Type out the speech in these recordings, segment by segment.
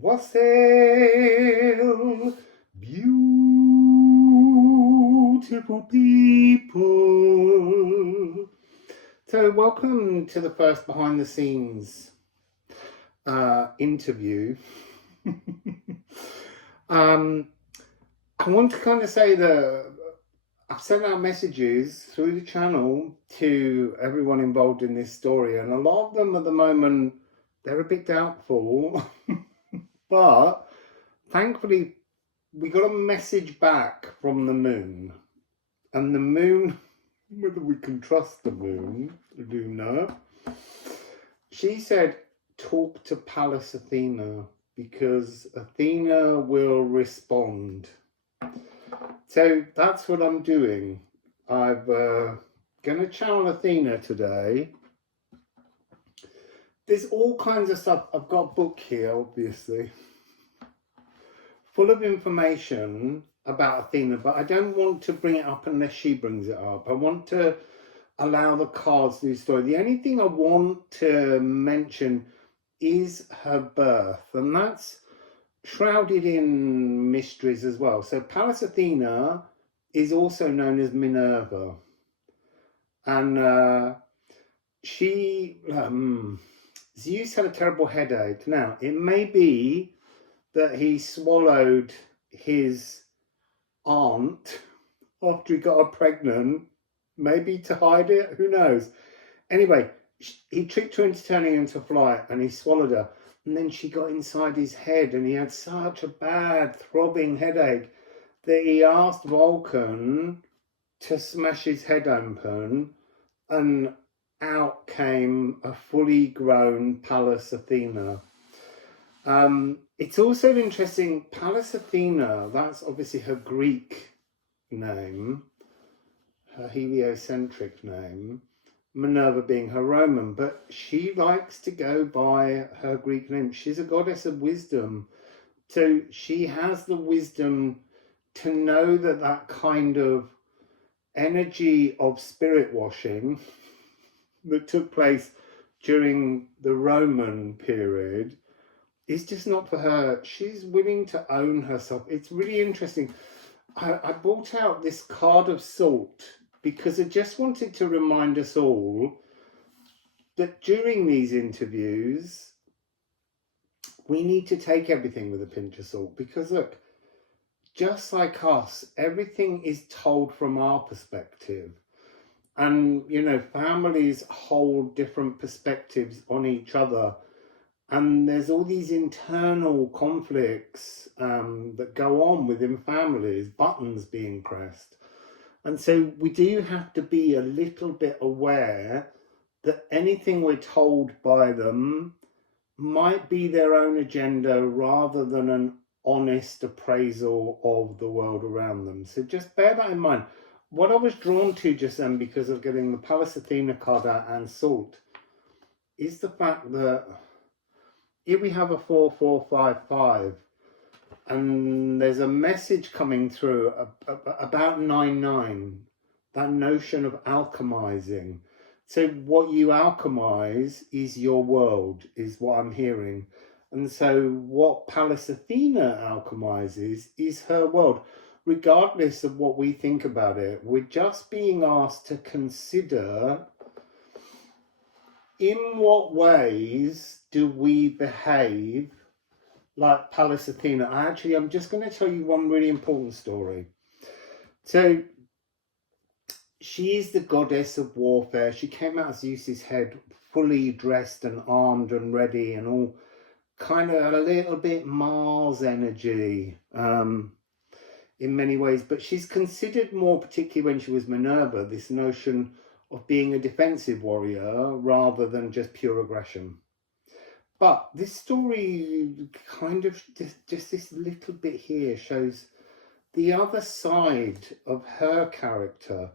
Wassail, beautiful people. So welcome to the first behind the scenes interview. I want to kind of say that I've sent out messages through the channel to everyone involved in this story, and a lot of them at the moment, they're a bit doubtful. But thankfully, we got a message back from the moon. And the moon, whether we can trust the moon, Luna, she said, talk to Pallas Athena, because Athena will respond. So that's what I'm doing. I'm going to channel Athena today. There's all kinds of stuff. I've got a book here, obviously, full of information about Athena, but I don't want to bring it up unless she brings it up. I want to allow the cards to do the story. The only thing I want to mention is her birth, and that's shrouded in mysteries as well. So Pallas Athena is also known as Minerva, and Zeus had a terrible headache. Now, it may be that he swallowed his aunt after he got her pregnant, maybe to hide it, who knows. Anyway, he tricked her into turning into a fly, and he swallowed her, and then she got inside his head, and he had such a bad throbbing headache that he asked Vulcan to smash his head open, and out came a fully grown Pallas Athena. It's also interesting, Pallas Athena, that's obviously her Greek name, her heliocentric name, Minerva being her Roman, but she likes to go by her Greek name. She's a goddess of wisdom. So she has the wisdom to know that that kind of energy of spirit washing that took place during the Roman period is just not for her. She's willing to own herself. It's really interesting. I brought out this card of salt because I just wanted to remind us all that during these interviews, we need to take everything with a pinch of salt, because look, just like us, everything is told from our perspective. And, you know, families hold different perspectives on each other. And there's all these internal conflicts that go on within families, buttons being pressed. And so we do have to be a little bit aware that anything we're told by them might be their own agenda rather than an honest appraisal of the world around them. So just bear that in mind. What I was drawn to just then, because of getting the Pallas Athena card out and salt, is the fact that here we have a 4455, and there's a message coming through about 99, that notion of alchemizing. So what you alchemize is your world, is what I'm hearing. And so what Pallas Athena alchemizes is her world. Regardless of what we think about it, we're just being asked to consider, in what ways do we behave like Pallas Athena? I'm just going to tell you one really important story. So she is the goddess of warfare. She came out of Zeus's head fully dressed and armed and ready, and all kind of a little bit Mars energy in many ways. But she's considered more, particularly when she was Minerva, this notion of being a defensive warrior rather than just pure aggression. But this story kind of just this little bit here shows the other side of her character.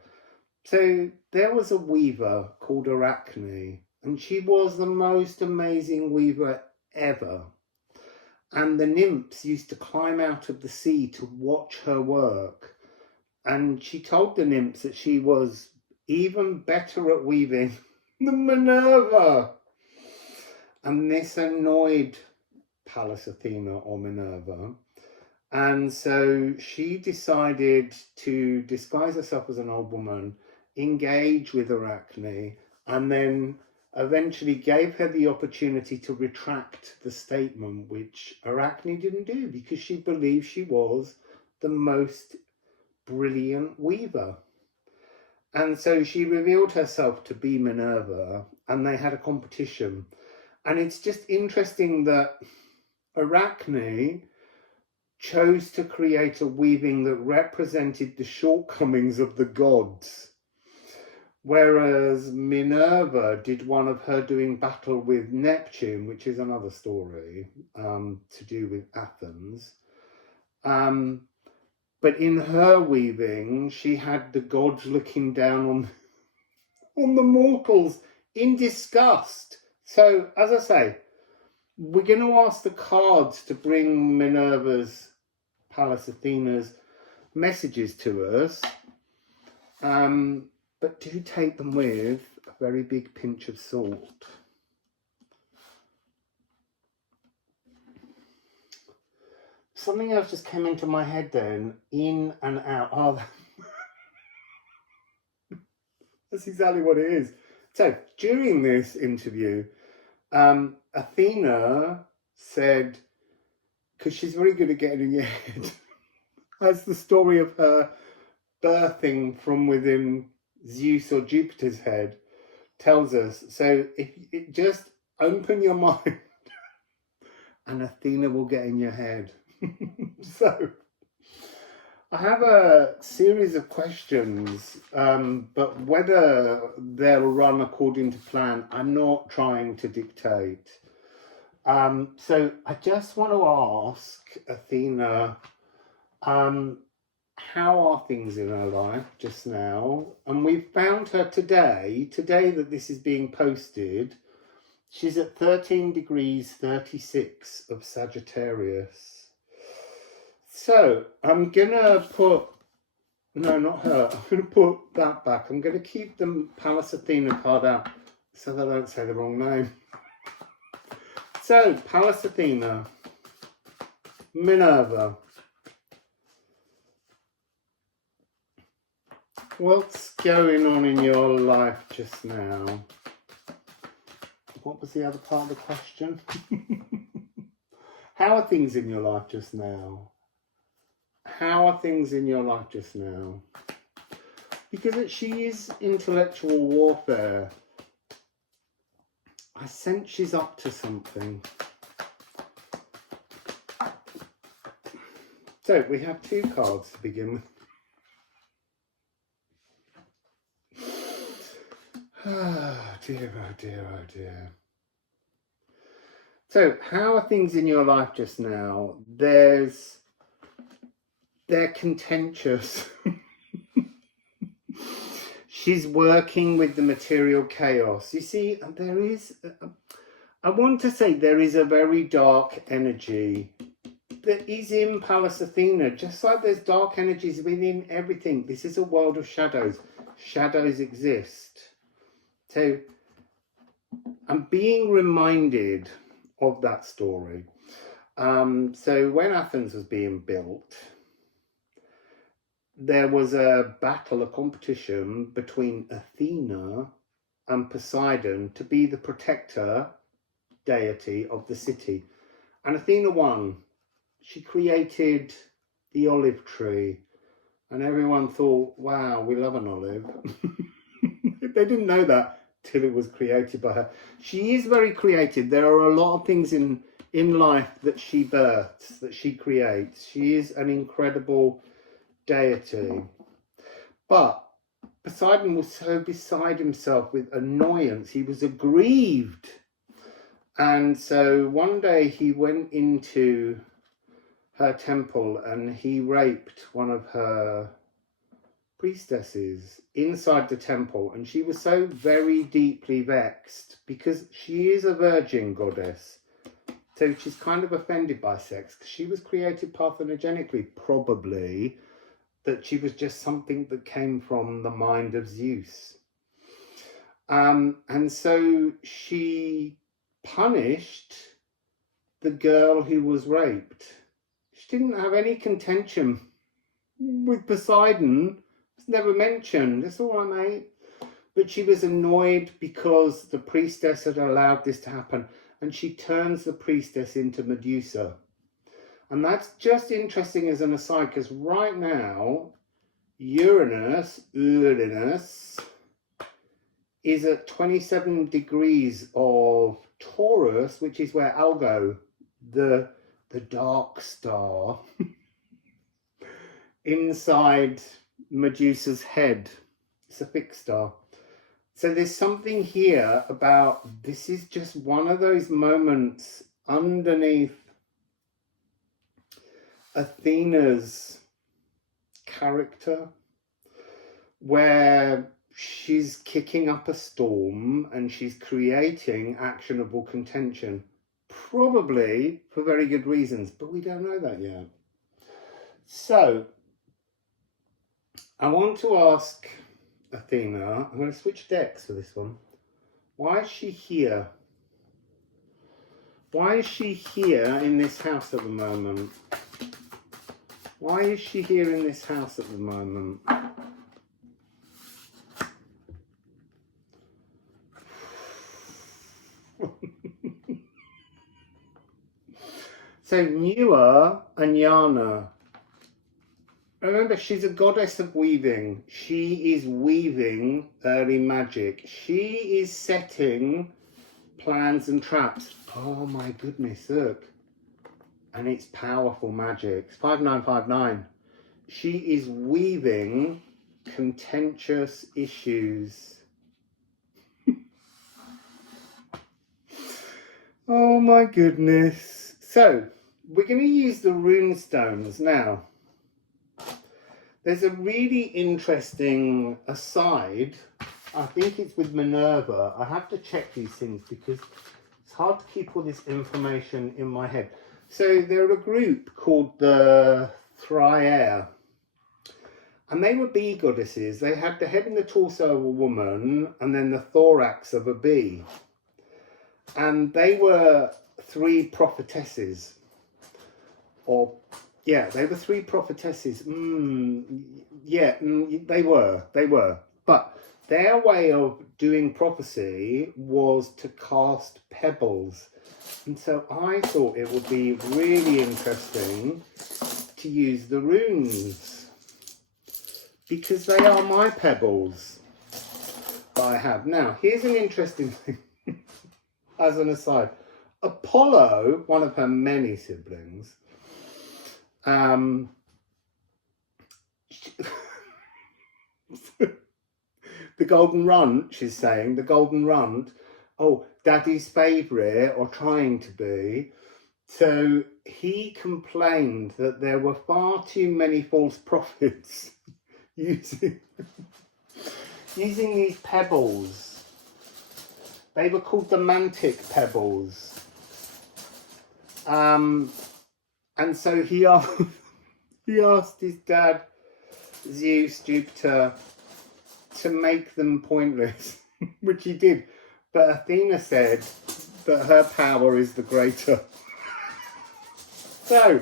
So there was a weaver called Arachne, and she was the most amazing weaver ever. And the nymphs used to climb out of the sea to watch her work. And she told the nymphs that she was even better at weaving than Minerva. And this annoyed Pallas Athena or Minerva. And so she decided to disguise herself as an old woman, engage with Arachne, and then eventually gave her the opportunity to retract the statement, which Arachne didn't do because she believed she was the most brilliant weaver. And so she revealed herself to be Minerva, and they had a competition. And it's just interesting that Arachne chose to create a weaving that represented the shortcomings of the gods, whereas Minerva did one of her doing battle with Neptune, which is another story to do with Athens. But in her weaving, she had the gods looking down on the mortals in disgust. So, as I say, we're going to ask the cards to bring Minerva's, Pallas Athena's messages to us, but do take them with a very big pinch of salt. Something else just came into my head then, in and out. Oh, that's exactly what it is. So during this interview, Athena said, because she's very good at getting in your head, as the story of her birthing from within Zeus or Jupiter's head tells us. So if it just open your mind and Athena will get in your head. So I have a series of questions, but whether they'll run according to plan, I'm not trying to dictate. So I just want to ask Athena, how are things in her life just now? And we've found her today that this is being posted, she's at 13 degrees 36 of Sagittarius. So I'm gonna put, no, not her, I'm gonna put that back. I'm gonna keep the Pallas Athena card out so that I don't say the wrong name. So Pallas Athena, Minerva. What's going on in your life just now? What was the other part of the question? How are things in your life just now? How are things in your life just now? Because she is intellectual warfare. I sense she's up to something. So we have two cards to begin with. Oh dear, oh dear, oh dear. So how are things in your life just now? They're contentious. She's working with the material chaos. You see, there is, I want to say there is a very dark energy that is in Pallas Athena, just like there's dark energies within everything. This is a world of shadows. Shadows exist. So I'm being reminded of that story. So when Athens was being built, there was a battle, a competition between Athena and Poseidon to be the protector deity of the city. And Athena won. She created the olive tree. And everyone thought, wow, we love an olive. They didn't know that till it was created by her. She is very creative. There are a lot of things in life that she births, that she creates. She is an incredible deity. But Poseidon was so beside himself with annoyance. He was aggrieved. And so one day he went into her temple and he raped one of her priestesses inside the temple, and she was so very deeply vexed because she is a virgin goddess, so she's kind of offended by sex because she was created parthenogenically, probably that she was just something that came from the mind of Zeus, and so she punished the girl who was raped. She didn't have any contention with Poseidon. It's never mentioned. It's all right, mate. But she was annoyed because the priestess had allowed this to happen, and she turns the priestess into Medusa. And that's just interesting as an aside, because right now, Uranus is at 27 degrees of Taurus, which is where Algo, the dark star, inside Medusa's head. It's a fixed star. So there's something here about, this is just one of those moments underneath Athena's character where she's kicking up a storm and she's creating actionable contention, probably for very good reasons, but we don't know that yet. So I want to ask Athena, I'm going to switch decks for this one. Why is she here? Why is she here in this house at the moment? Why is she here in this house at the moment? So Nua and Yana, remember, she's a goddess of weaving. She is weaving early magic. She is setting plans and traps. Oh my goodness, look. And it's powerful magic. It's 5959. She is weaving contentious issues. Oh my goodness. So, we're going to use the rune stones now. There's a really interesting aside. I think it's with Minerva. I have to check these things because it's hard to keep all this information in my head. So they're a group called the Thriae. And they were bee goddesses. They had the head and the torso of a woman and then the thorax of a bee. And they were three prophetesses. They were three prophetesses. They were. But their way of doing prophecy was to cast pebbles. And so I thought it would be really interesting to use the runes, because they are my pebbles that I have. Now, here's an interesting thing, as an aside. Apollo, one of her many siblings, the golden runt, she's saying, the golden runt, daddy's favourite, or trying to be. So he complained that there were far too many false prophets using these pebbles. They were called the mantic pebbles. And so he asked his dad, Zeus, Jupiter, to make them pointless, which he did. But Athena said that her power is the greater. So,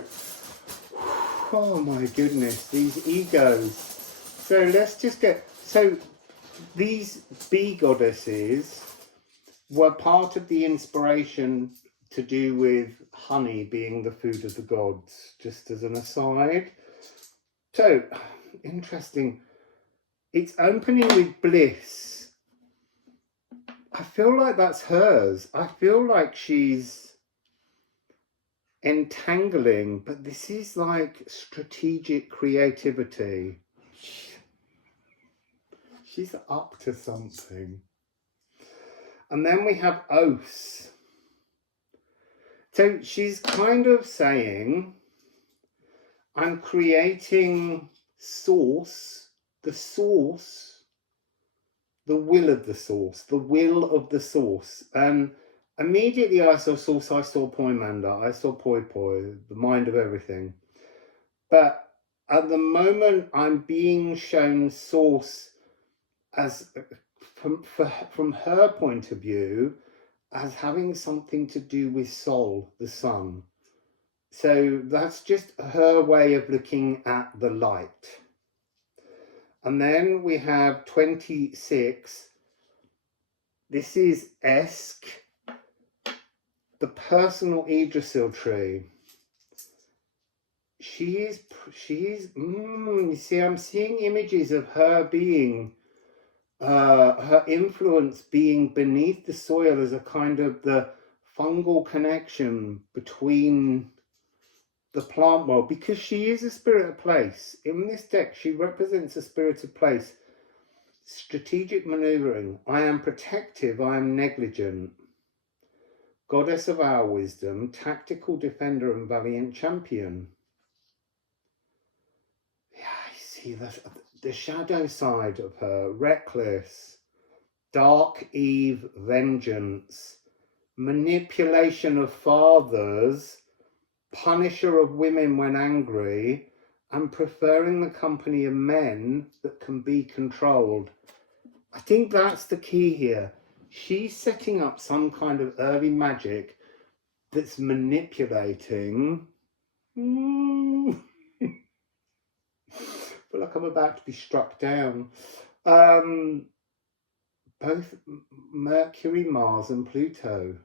oh my goodness, these egos. So let's just so these bee goddesses were part of the inspiration to do with honey being the food of the gods, just as an aside. So, interesting. It's opening with bliss. I feel like that's hers. I feel like she's entangling, but this is like strategic creativity. She's up to something. And then we have Os. So she's kind of saying, I'm creating the will of the source, the will of the source. And immediately I saw source, I saw Poimanda, I saw Poi Poi, the mind of everything. But at the moment I'm being shown source as, from her point of view, as having something to do with Sol, the sun. So that's just her way of looking at the light. And then we have 26. This is Esk, the personal Yggdrasil tree. You see, I'm seeing images of her being, her influence being beneath the soil as a kind of the fungal connection between the plant world, because she is a spirit of place. In this deck, she represents a spirit of place. Strategic maneuvering. I am protective, I am negligent. Goddess of our wisdom, tactical defender and valiant champion. Yeah, I see the shadow side of her. Reckless, dark Eve vengeance, manipulation of fathers, punisher of women when angry, and preferring the company of men that can be controlled. I think that's the key here. She's setting up some kind of early magic that's manipulating. I feel like I'm about to be struck down. Both Mercury, Mars, and Pluto.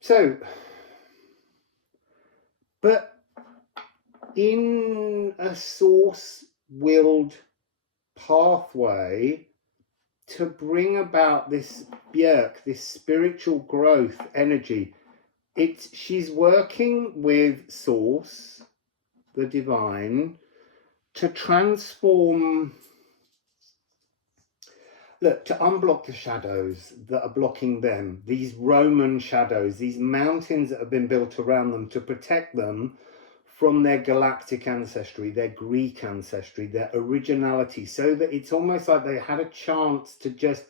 So, but in a source-willed pathway to bring about this bjerk, this spiritual growth energy, she's working with source, the divine, to transform, look, to unblock the shadows that are blocking them, these Roman shadows, these mountains that have been built around them to protect them from their galactic ancestry, their Greek ancestry, their originality, so that it's almost like they had a chance to just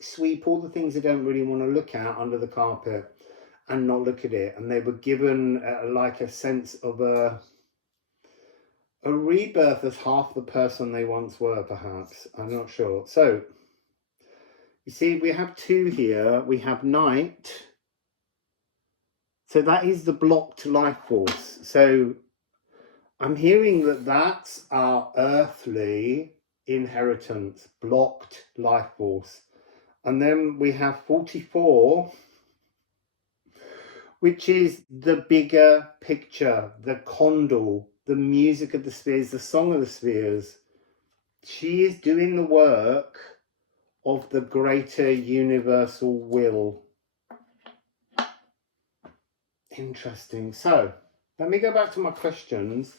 sweep all the things they don't really want to look at under the carpet and not look at it. And they were given like a sense of a rebirth as half the person they once were, perhaps. I'm not sure. So, you see, we have two here. We have night. So that is the blocked life force. So I'm hearing that that's our earthly inheritance, blocked life force. And then we have 44, which is the bigger picture, the condor, the music of the spheres, the song of the spheres. She is doing the work of the greater universal will. Interesting. So, let me go back to my questions.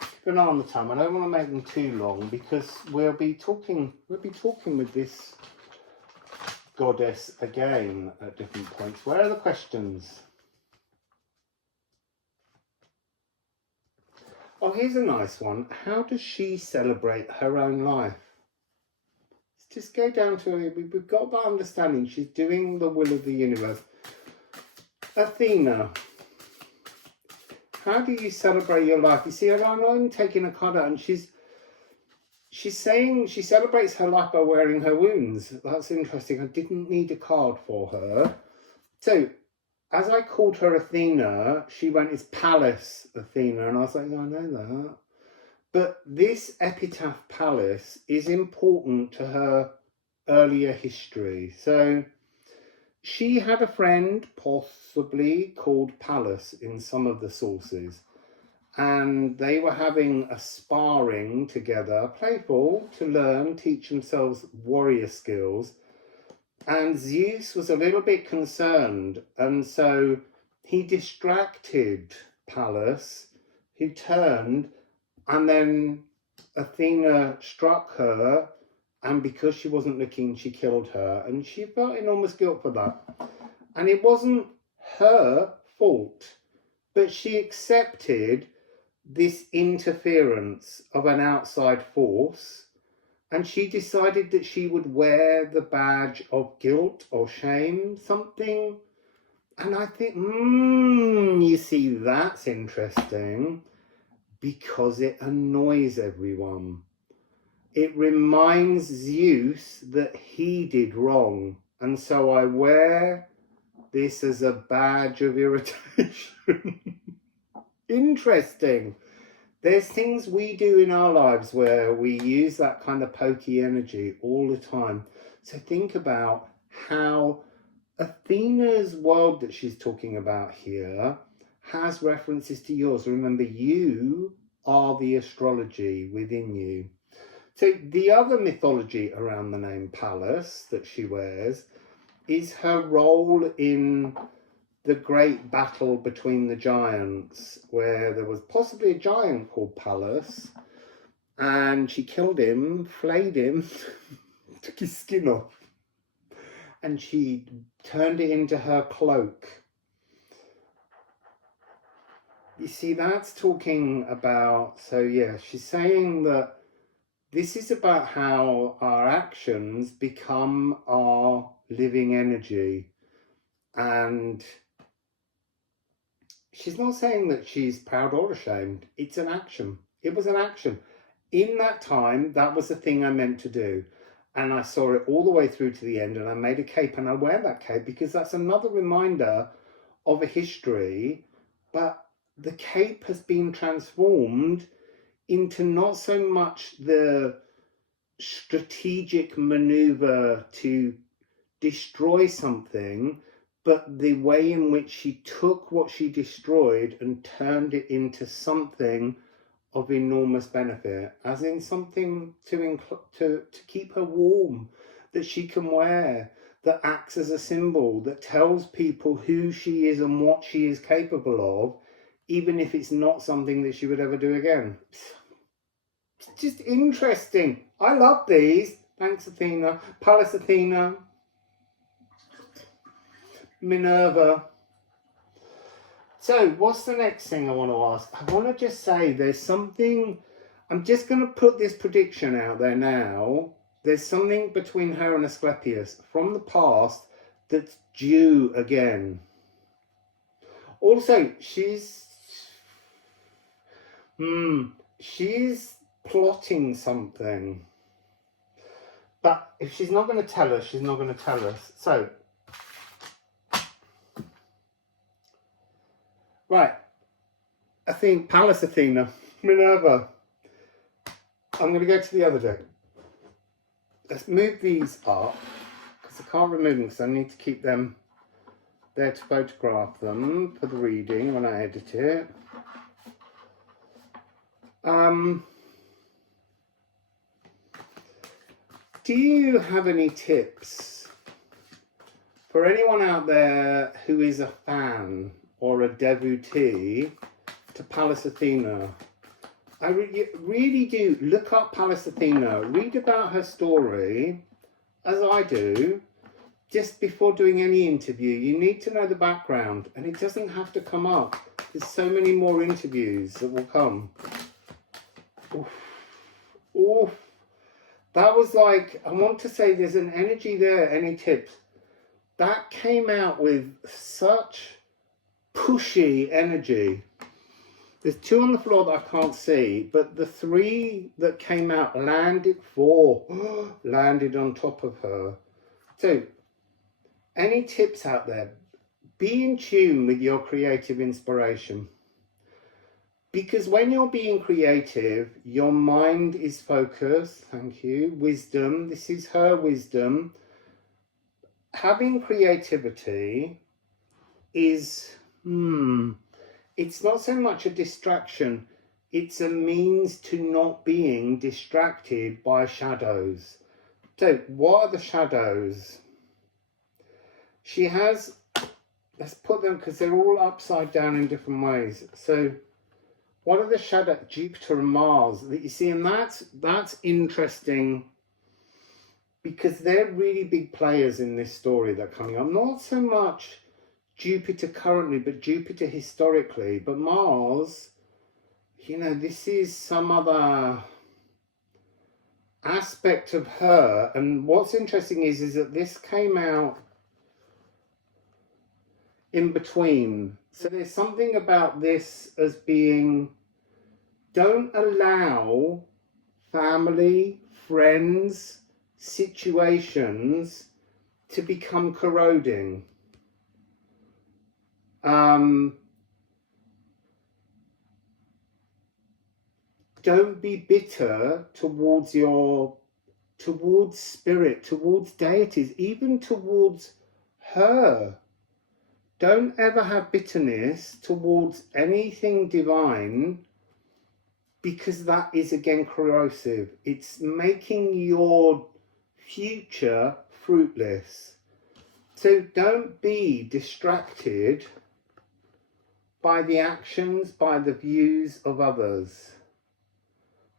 Keep an eye on the time. I don't want to make them too long because we'll be talking with this goddess again at different points. Where are the questions? Oh, here's a nice one. How does she celebrate her own life? Let's just go down to it. We've got that understanding. She's doing the will of the universe. Athena. How do you celebrate your life? You see, I'm taking a card out, and she's saying she celebrates her life by wearing her wounds. That's interesting. I didn't need a card for her. So, as I called her Athena, she went, it's Pallas Athena, and I was like, yeah, I know that. But this epitaph Pallas is important to her earlier history. So, she had a friend, possibly called Pallas in some of the sources, and they were having a sparring together, playful, to learn, teach themselves warrior skills. And Zeus was a little bit concerned, and so he distracted Pallas, who turned, and then Athena struck her, and because she wasn't looking, she killed her, and she felt enormous guilt for that. And it wasn't her fault, but she accepted this interference of an outside force, and she decided that she would wear the badge of guilt or shame, something. And I think, you see, that's interesting, because it annoys everyone. It reminds Zeus that he did wrong, and so I wear this as a badge of irritation. Interesting. There's things we do in our lives where we use that kind of pokey energy all the time. So think about how Athena's world that she's talking about here has references to yours. Remember, you are the astrology within you. So the other mythology around the name Pallas that she wears is her role in the great battle between the giants, where there was possibly a giant called Pallas, and she killed him, flayed him, took his skin off, and she turned it into her cloak. You see, that's talking about, so yeah, she's saying that this is about how our actions become our living energy. And she's not saying that she's proud or ashamed. It's an action. It was an action. In that time, that was the thing I meant to do. And I saw it all the way through to the end, and I made a cape, and I wear that cape because that's another reminder of a history. But the cape has been transformed into not so much the strategic maneuver to destroy something, but the way in which she took what she destroyed and turned it into something of enormous benefit, as in something to keep her warm, that she can wear, that acts as a symbol, that tells people who she is and what she is capable of, even if it's not something that she would ever do again. It's just interesting. I love these. Thanks, Athena. Pallas Athena. Minerva. So, what's the next thing I want to ask? I want to just say there's something, I'm just going to put this prediction out there now. There's something between her and Asclepius from the past that's due again. Also, she's plotting something. But if she's not going to tell us, she's not going to tell us. So, right, I think Pallas Athena, Minerva. I'm going to go to the other deck. Let's move these up, because I can't remove them, because I need to keep them there to photograph them for the reading when I edit it. Do you have any tips for anyone out there who is a fan or a devotee to Pallas Athena? I really do. Look up Pallas Athena, read about her story, as I do, just before doing any interview. You need to know the background, and it doesn't have to come up. There's so many more interviews that will come. Oof. Oof. That was like, I want to say there's an energy there. Any tips? That came out with such pushy energy. There's two on the floor that I can't see, but the three that came out landed on top of her. So, any tips out there? Be in tune with your creative inspiration. Because when you're being creative, your mind is focused. Thank you. Wisdom. This is her wisdom. Having creativity is, it's not so much a distraction. It's a means to not being distracted by shadows. So, what are the shadows? She has, let's put them, because they're all upside down in different ways. So, what are the shadows? Jupiter and Mars that you see, and that's interesting because they're really big players in this story that are coming up. Not so much Jupiter currently, but Jupiter historically. But Mars, you know, this is some other aspect of her. And what's interesting is that this came out in between. So there's something about this as being, don't allow family, friends, situations to become corroding. Don't be bitter towards spirit, towards deities, even towards her. Don't ever have bitterness towards anything divine, because that is again corrosive. It's making your future fruitless. So don't be distracted by the actions, by the views of others.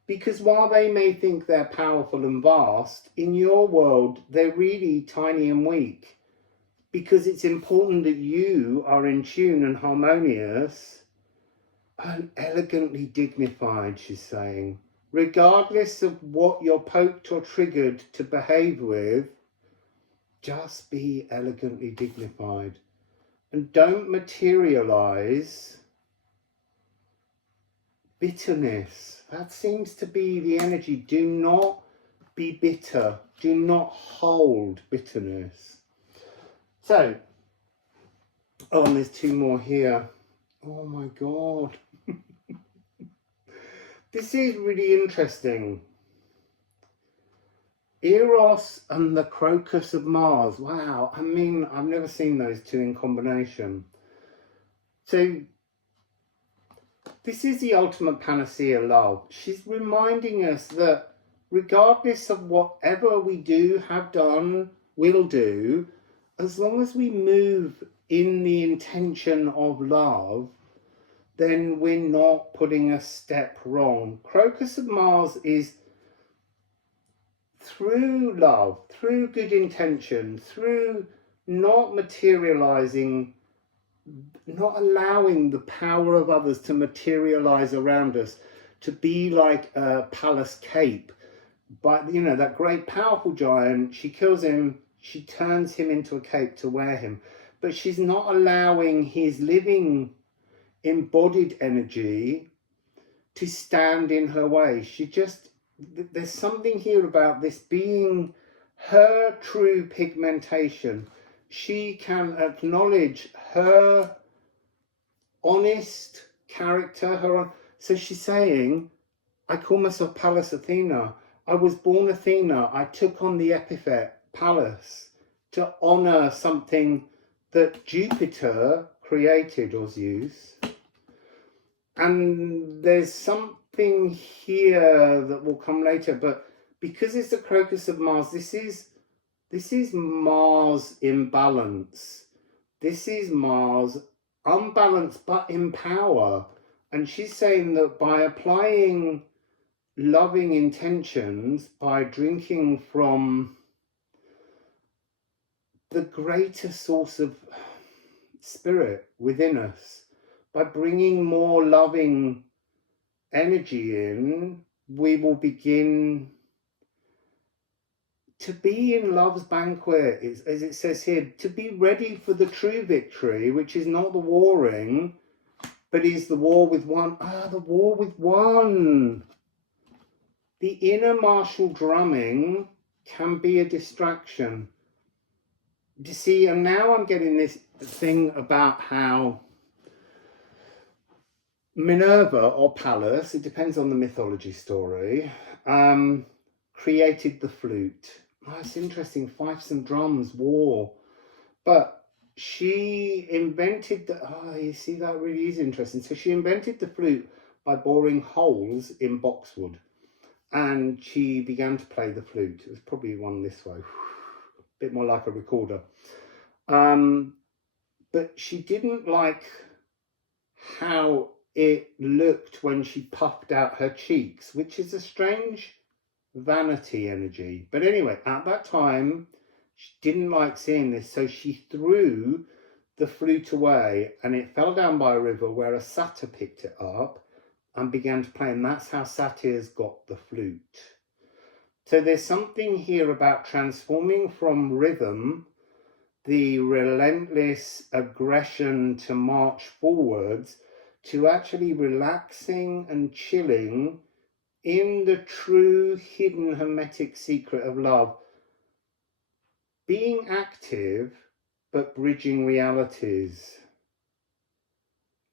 Because while they may think they're powerful and vast, in your world, they're really tiny and weak. Because it's important that you are in tune and harmonious and elegantly dignified, she's saying. Regardless of what you're poked or triggered to behave with, just be elegantly dignified. And don't materialize bitterness. That seems to be the energy. Do not be bitter. Do not hold bitterness. So, oh, and there's two more here. Oh my God. This is really interesting. Eros and the Crocus of Mars. Wow. I mean, I've never seen those two in combination. So, this is the ultimate panacea, love. She's reminding us that regardless of whatever we do, have done, will do, as long as we move in the intention of love, then we're not putting a step wrong. Crocus of Mars is through love, through good intention, through not materializing, not allowing the power of others to materialize around us, to be like a Pallas cape. But, you know, that great powerful giant, she kills him, she turns him into a cape to wear him. But she's not allowing his living embodied energy to stand in her way. She just, there's something here about this being her true pigmentation. She can acknowledge her honest character. So she's saying, I call myself Pallas Athena. I was born Athena. I took on the epithet Pallas to honor something that Jupiter created, or Zeus. And there's something here that will come later, but because it's the Crocus of Mars, this is Mars in balance. This is Mars unbalanced but in power. And she's saying that by applying loving intentions, by drinking from the greater source of spirit within us, by bringing more loving energy in, we will begin to be in love's banquet, as it says here, to be ready for the true victory, which is not the warring, but is the war with one. The war with one. The inner martial drumming can be a distraction. You see, and now I'm getting this thing about how Minerva or Pallas, it depends on the mythology story, created the flute. It's interesting, fifes and drums, war. But she invented you see, that really is interesting. So she invented the flute by boring holes in boxwood. And she began to play the flute. It was probably one this way, a bit more like a recorder. But she didn't like how it looked when she puffed out her cheeks, which is a strange vanity energy. But anyway, at that time, she didn't like seeing this, so she threw the flute away, and it fell down by a river where a satyr picked it up and began to play, and that's how satyrs got the flute. So there's something here about transforming from rhythm, the relentless aggression to march forwards, to actually relaxing and chilling in the true hidden hermetic secret of love. being active but bridging realities,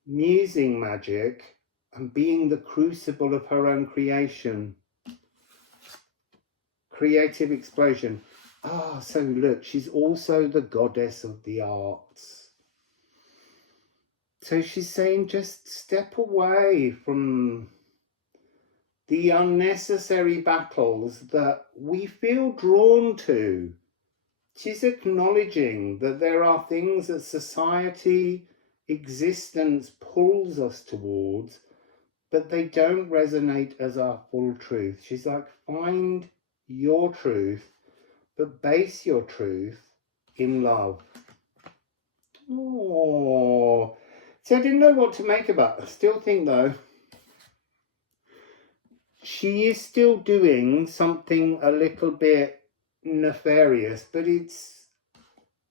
musing magic and being the crucible of her own creation, creative explosion. So look, she's also the goddess of the arts. So she's saying just step away from the unnecessary battles that we feel drawn to. She's acknowledging that there are things that society, existence pulls us towards, but they don't resonate as our full truth. She's like, find your truth, but base your truth in love. Oh, so I didn't know what to make of that. I still think, though, she is still doing something a little bit nefarious, but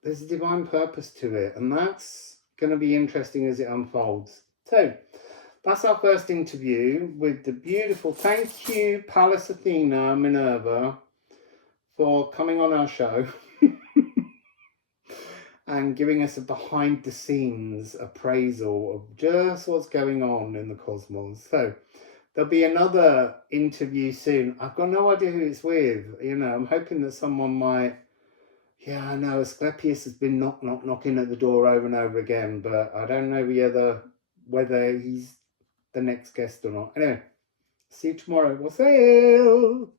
there's a divine purpose to it, and that's going to be interesting as it unfolds. So that's our first interview with the beautiful, thank you, Pallas Athena, Minerva, for coming on our show and giving us a behind the scenes appraisal of just what's going on in the cosmos. So there'll be another interview soon. I've got no idea who it's with. I'm hoping that someone might. Yeah, I know Asclepius has been knocking at the door over and over again, but I don't know whether he's the next guest or not. Anyway, see you tomorrow. Wassail!